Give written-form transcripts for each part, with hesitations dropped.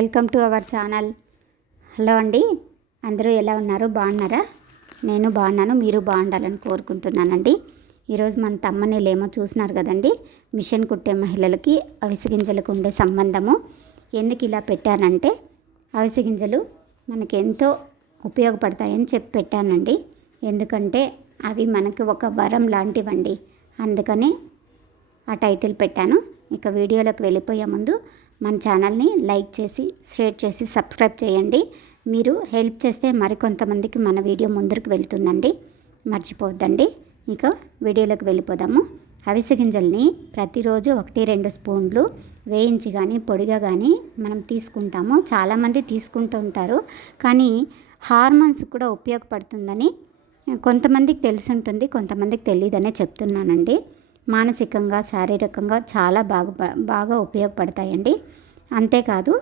Welcome to our channel. Hello అండి, అందరూ ఎలా ఉన్నారు? బాగున్నారా? నేను బాగున్నాను, మీరు బాగుండాలని కోరుకుంటున్నానండి. ఈరోజు మన తమ్మనేలేమో చూసినారు కదండి, మిషన్ కుట్టే మహిళలకి అవిసె గింజలకు ఉండే సంబంధము. ఎందుకు ఇలా పెట్టానంటే, అవిసె గింజలు మనకి ఎంతో ఉపయోగపడతాయని చెప్పి పెట్టానండి. ఎందుకంటే అవి మనకి ఒక వరం లాంటివండి, అందుకని ఆ టైటిల్ పెట్టాను. ఇక వీడియోలోకి వెళ్ళిపోయే ముందు మన ఛానల్ని లైక్ చేసి, షేర్ చేసి, సబ్స్క్రైబ్ చేయండి. మీరు హెల్ప్ చేస్తే మరికొంతమందికి మన వీడియో ముందరికి వెళ్తుందండి, మర్చిపోవద్దండి. ఇక వీడియోలోకి వెళ్ళిపోదాము. అవిసె గింజల్ని ప్రతిరోజు 1-2 స్పూన్లు వేయించి కానీ పొడిగా కానీ మనం తీసుకుంటాము. చాలామంది తీసుకుంటూ ఉంటారు, కానీ హార్మోన్స్ కూడా ఉపయోగపడుతుందని కొంతమందికి తెలిసి ఉంటుంది, కొంతమందికి తెలియదనే చెప్తున్నానండి. మానసికంగా, శారీరకంగా చాలా బాగా ఉపయోగపడతాయండి. అంతేకాదు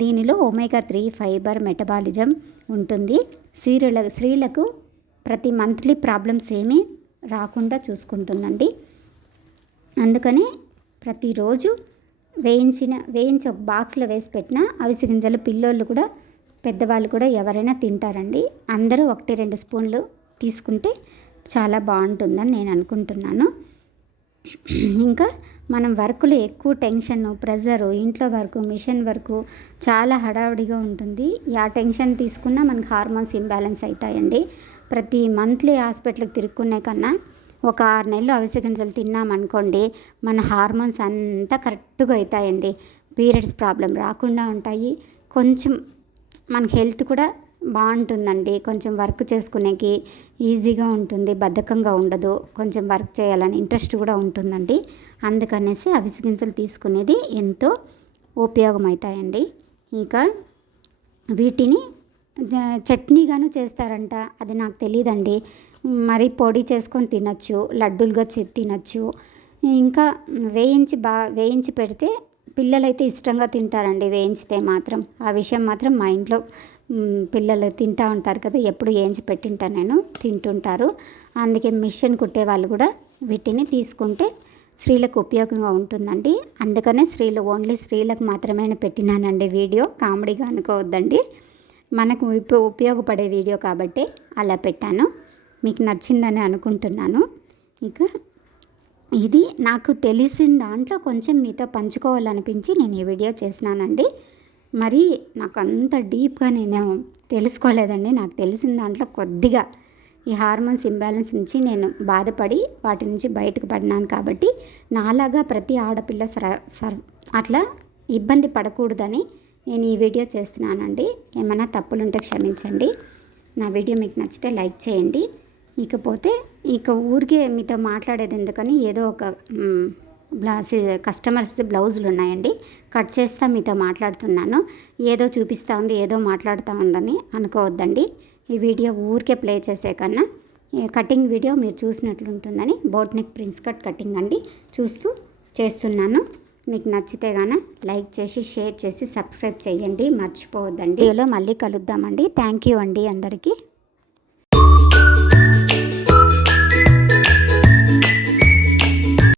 దీనిలో ఒమేగా 3 ఫైబర్, మెటబాలిజం ఉంటుంది. స్త్రీలకు ప్రతి మంత్లీ ప్రాబ్లమ్స్ ఏమీ రాకుండా చూసుకుంటుందండి. అందుకని ప్రతిరోజు వేయించి ఒక బాక్స్లో వేసి పెట్టిన అవిసె గింజలు పిల్లోళ్ళు కూడా, పెద్దవాళ్ళు కూడా ఎవరైనా తింటారండి. అందరూ 1-2 స్పూన్లు తీసుకుంటే చాలా బాగుంటుందని నేను అనుకుంటున్నాను. ఇంకా మనం వర్కులు ఎక్కువ టెన్షన్, ప్రెజరు, ఇంట్లో వర్కు, మిషన్ వర్కు చాలా హడావుడిగా ఉంటుంది. ఆ టెన్షన్ తీసుకున్నా మనకి హార్మోన్స్ ఇంబ్యాలెన్స్ అవుతాయండి. ప్రతి మంత్లీ హాస్పిటల్కి తిరుక్కునే కన్నా ఒక 6 నెలలు అవిసె గింజలు తిన్నామనుకోండి, మన హార్మోన్స్ అంతా కరెక్ట్గా అవుతాయండి. పీరియడ్స్ ప్రాబ్లం రాకుండా ఉంటాయి. కొంచెం మనకి హెల్త్ కూడా బాగుంటుందండి. కొంచెం వర్క్ చేసుకునేకి ఈజీగా ఉంటుంది, బద్ధకంగా ఉండదు. కొంచెం వర్క్ చేయాలని ఇంట్రెస్ట్ కూడా ఉంటుందండి. అందుకనేసి అవిసె గింజలు తీసుకునేది ఎంతో ఉపయోగమవుతాయండి. ఇక వీటిని చట్నీగాను చేస్తారంట, అది నాకు తెలియదండి. మరి పొడి చేసుకొని తినచ్చు, లడ్డూలుగా తినచ్చు. ఇంకా వేయించి పెడితే పిల్లలైతే ఇష్టంగా తింటారండి, వేయించితే మాత్రం. ఆ విషయం మాత్రం మా ఇంట్లో పిల్లలు తింటూ ఉంటారు కదా, ఎప్పుడు వేయించి పెట్టింటా నేను, తింటుంటారు. అందుకే మిషన్ కుట్టే వాళ్ళు కూడా వీటిని తీసుకుంటే స్త్రీలకు ఉపయోగంగా ఉంటుందండి. అందుకనే ఓన్లీ స్త్రీలకు మాత్రమే పెట్టినానండి వీడియో, కామెడీగా అనుకోవద్దండి. మనకు ఉపయోగపడే వీడియో కాబట్టి అలా పెట్టాను. మీకు నచ్చిందని అనుకుంటున్నాను. ఇక ఇది నాకు తెలిసిన దాంట్లో కొంచెం మీతో పంచుకోవాలనిపించి నేను ఈ వీడియో చేసినానండి. మరి నాకు అంత డీప్గా నేను తెలుసుకోలేదండి. నాకు తెలిసిన దాంట్లో కొద్దిగా ఈ హార్మోన్స్ ఇంబ్యాలెన్స్ నుంచి నేను బాధపడి వాటి నుంచి బయటకు పడినాను కాబట్టి, నాలాగా ప్రతి ఆడపిల్ల అట్లా ఇబ్బంది పడకూడదని నేను ఈ వీడియో చేస్తున్నానండి. ఏమైనా తప్పులుంటే క్షమించండి. నా వీడియో మీకు నచ్చితే లైక్ చేయండి. ఇకపోతే ఊరికే మీతో మాట్లాడేది ఎందుకని, ఏదో ఒక కస్టమర్స్ది బ్లౌజులు ఉన్నాయండి, కట్ చేస్తా మీతో మాట్లాడుతున్నాను. ఏదో చూపిస్తూ ఉంది, ఏదో మాట్లాడుతూ ఉందని అనుకోవద్దండి. ఈ వీడియో ఊరికే ప్లే చేసే కన్నా కటింగ్ వీడియో మీరు చూసినట్లు ఉంటుందని boat neck prince cut cutting అండి చూస్తూ చేస్తున్నాను. మీకు నచ్చితే గాన లైక్ చేసి, షేర్ చేసి, సబ్స్క్రైబ్ చేయండి, మర్చిపోవద్దండి. వీడియోలో మళ్ళీ కలుద్దామండి. థ్యాంక్ యూ అండి అందరికీ.